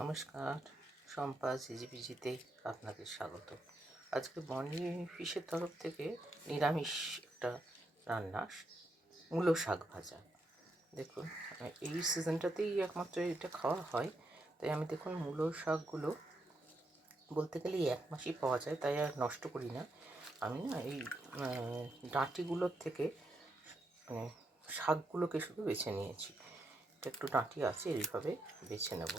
নমস্কার সম্পা সিজিপিজিতে আপনাদের স্বাগত। আজকে বনি ফিশের তরফ থেকে নিরামিষ একটা রান্না, মূলো শাক ভাজা। দেখুন এই সিজনটাতেই একমাত্র এটা খাওয়া হয়। তাই আমি দেখুন, মূলো শাকগুলো বলতে গেলে এক মাসই পাওয়া যায়, তাই আর নষ্ট করি না। আমি না এই ডাঁটিগুলোর থেকে মানে শাকগুলোকে শুধু বেছে নিয়েছি। এটা একটু ডাঁটি আছে, এইভাবে বেছে নেব।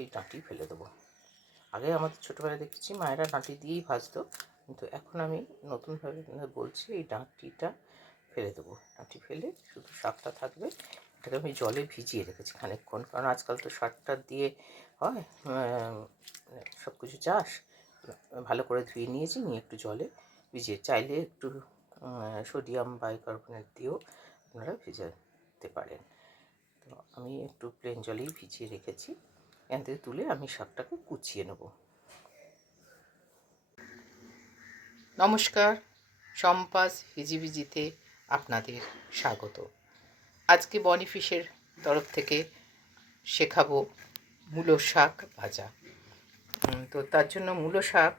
এই ডাঁটি ফেলে দেবো। আগে আমাদের ছোটোবেলায় দেখেছি মায়েরা ডাঁটি দিয়েই ভাজতো, কিন্তু এখন আমি নতুনভাবে বলছি এই ডাঁটিটা ফেলে দেবো। ডাঁটি ফেলে শুধু শাকটা থাকবে, এটাকে আমি জলে ভিজিয়ে রেখেছি খানিকক্ষণ, কারণ আজকাল তো শাকটা দিয়ে হয় সব কিছু চাষ, ভালো করে ধুয়ে নিয়েছি, নিয়ে একটু জলে ভিজিয়ে, চাইলে একটু সোডিয়াম বাইকার্বনেট দিয়েও আপনারা ভেজাতে পারেন। তো আমি একটু প্লেন জলেই ভিজিয়ে রেখেছি। এখান থেকে তুলে আমি শাকটাকে কুচিয়ে নেব। নমস্কার, সম্পাস হিজিবিজিতে আপনাদের স্বাগত। আজকে বনিফিশের তরফ থেকে শেখাবো মূলো শাক ভাজা। তো তার জন্য মূলো শাক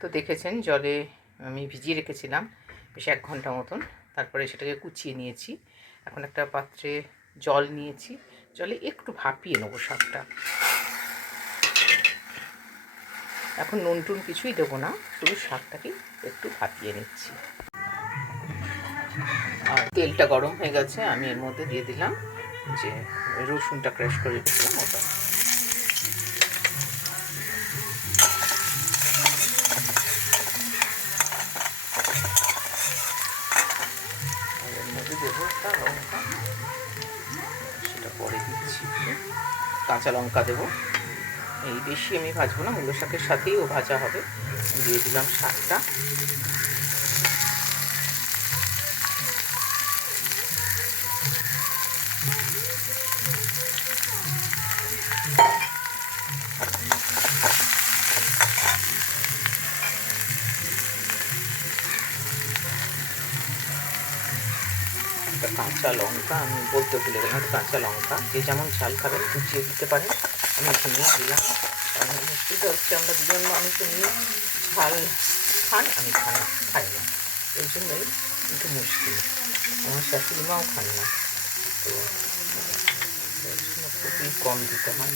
তো দেখেছেন, জলে আমি ভিজিয়ে রেখেছিলাম বেশ এক ঘণ্টা মতন। তারপরে সেটাকে কুচিয়ে নিয়েছি। এখন একটা পাত্রে জল নিয়েছি। জলে একটু ভাপিয়ে নেব শাকটা। এখন নুন টুন কিছুই দেবো না, শুধু শাকটাকে একটু ভাপিয়ে নিচ্ছি। আর তেলটা গরম হয়ে গেছে, আমি এর মধ্যে দিয়ে দিলাম যে রসুনটা ক্রাশ করে দিচ্ছিলাম ওটা। কাঁচা লঙ্কা দেবো। এই বেশি আমি ভাজবো না মূল শাকের সাথেই ও ভাজা হবে। দিয়ে দিলাম শাকটা। কাঁচা লঙ্কা, আমি বলতে ভুলে গেলাম কাঁচা লঙ্কা, যে যেমন ঝাল খাবেন, কুচিয়ে দিতে পারেন। আমি ঘুমিয়ে দিলাম। কারণ মুশকিলটা হচ্ছে আমরা দুজন মানুষ নিয়ে ঝাল খান, আমি খাই খাই না। এই জন্যই একটু মুশকিল। আমার শাশুড়ি মাও খান না। তো খুবই কম দিতে হয়।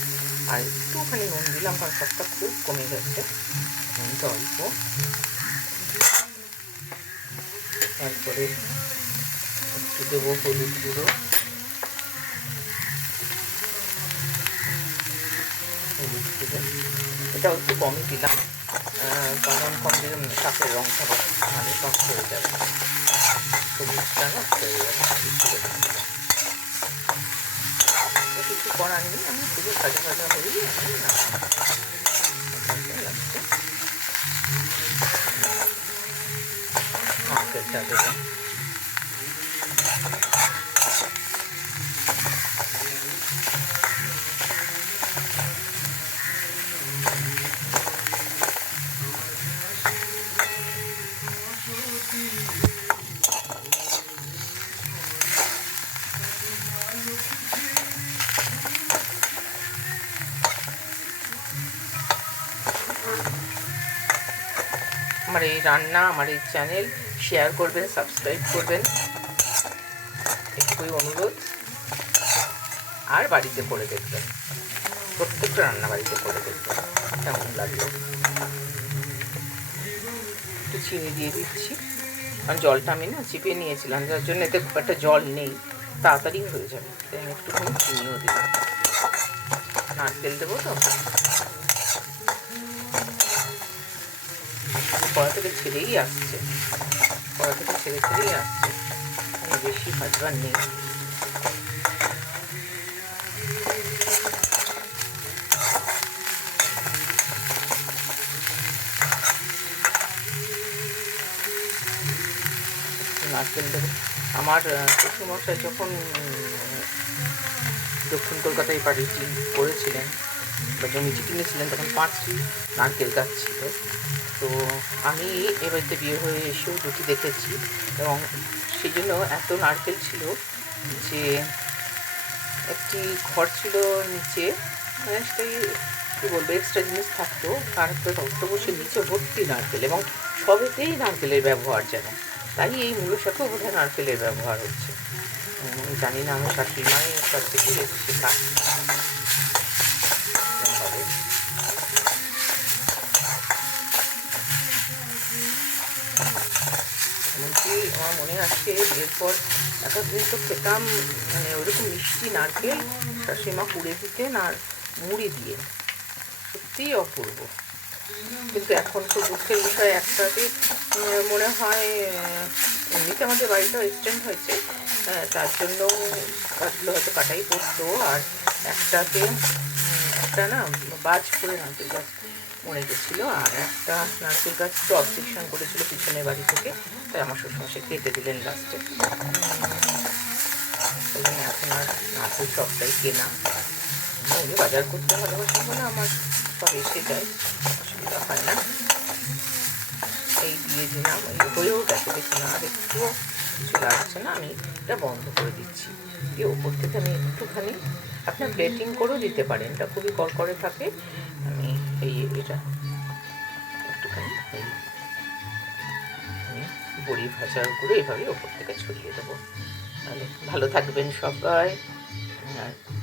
আর একটুখানি নুন দিলাম, কারণ সবটা খুব কমে গেছে নুনটা অল্প। তারপরে দেবো হলুদ গুঁড়ো। এটাও একটু কমই দিলাম কারণ কম দিলে শাকের রঙটা মানে নষ্ট হয়ে যাবে। সবুজটা নষ্ট হয়ে যাবে দিলাম। কিছু করার নেই, আমি শুধু ভাজা ভাজা হলেই আমি নারকেলটা দেবো আমার এই রান্না, আমার এই চ্যানেল শেয়ার করবেন সাবস্ক্রাইব করবেন। এটুকুই অনুরোধ। আর বাড়িতে করে দেখবেন। প্রত্যেকটা রান্না বাড়িতে করে দেখবেন। কেমন লাগল? একটু চিনি দিয়ে দিচ্ছি। কারণ জলটা আমি না চিপে নিয়েছিলাম, যার জন্য এতে খুব একটা জল নেই। তাড়াতাড়ি হয়ে যাবে। তাই আমি একটুখানি চিনিও দিলাম। নারকেল দেবো তো? কড়া থেকে ছেড়েই আসছে। কড়া থেকে ছেড়ে, ছেড়েই আসছে। আমি বেশি ভাজবার নেই। নারকেল দেবো আমার শ্বশুরমশাই যখন দক্ষিণ কলকাতায় বাড়িটি করেছিলেন বা জমিটি কিনেছিলেন তখন পাঁচটি নারকেল গাছ ছিল। তো আমি এ বাড়িতে বিয়ে হয়ে এসেও দুটি দেখেছি এবং সেই জন্য এত নারকেল ছিল যে একটি ঘর ছিল নিচে অনেকটাই কী বলব এক্সট্রা জিনিস থাকতো। নারকেল অষ্টবসের নিচে ভর্তি নারকেল এবং সবেতেই নারকেলের ব্যবহার যেন। তাই এই মূল শাকেও বোধহয় নারকেলের ব্যবহার হচ্ছে। জানি না আমার শাশুড়ি মায়ের কাছ থেকে শেখা হবে এমনকি আমার মনে আছে এরপর পর একাধিক তো খেতাম মানে ওরকম মিষ্টি নারকেল শাশুড়িমা কুড়ে দিতেন আর মুড়ি দিয়ে। সত্যিই অপূর্ব। কিন্তু এখন তো দুঃখের বিষয় একটাতে মনে হয় এমনিতে আমাদের বাড়িটা এক্সটেন্ড হয়েছে আহ, তার জন্য গাছগুলো হয়তো কাটাই পড়তো আর একটাতে একটা না বাজ করে গাছ মরে গেছিল আর একটা নারকেল গাছ তো অবজেকশন করেছিল পিছনের বাড়ি থেকে, তাই আমার শ্বশুর শ্বশুরমশাই কেটে দিলেন লাস্টে এখন আর নারকেল সবটাই কেনা উনি বাজার করতে ভালোবাসেন বলে আমার সব এসে যায়, অসুবিধা হয় না। এই দিয়ে দিলাম, এই হয়েও গেছে, দেখুন আর একটুও কিছু লাগছে না, আমি এটা বন্ধ করে দিচ্ছি। দিয়ে ওপর থেকে আমি একটুখানি আপনার প্লেটিং করেও দিতে পারেন, এটা খুবই করকরে থাকে। আমি এই, এটা। একটুখানি, এই। আমি বড়ি ভাজা করে এভাবে ওপর থেকে ছড়িয়ে দেবো। তাহলে ভালো থাকবেন সবাই। আর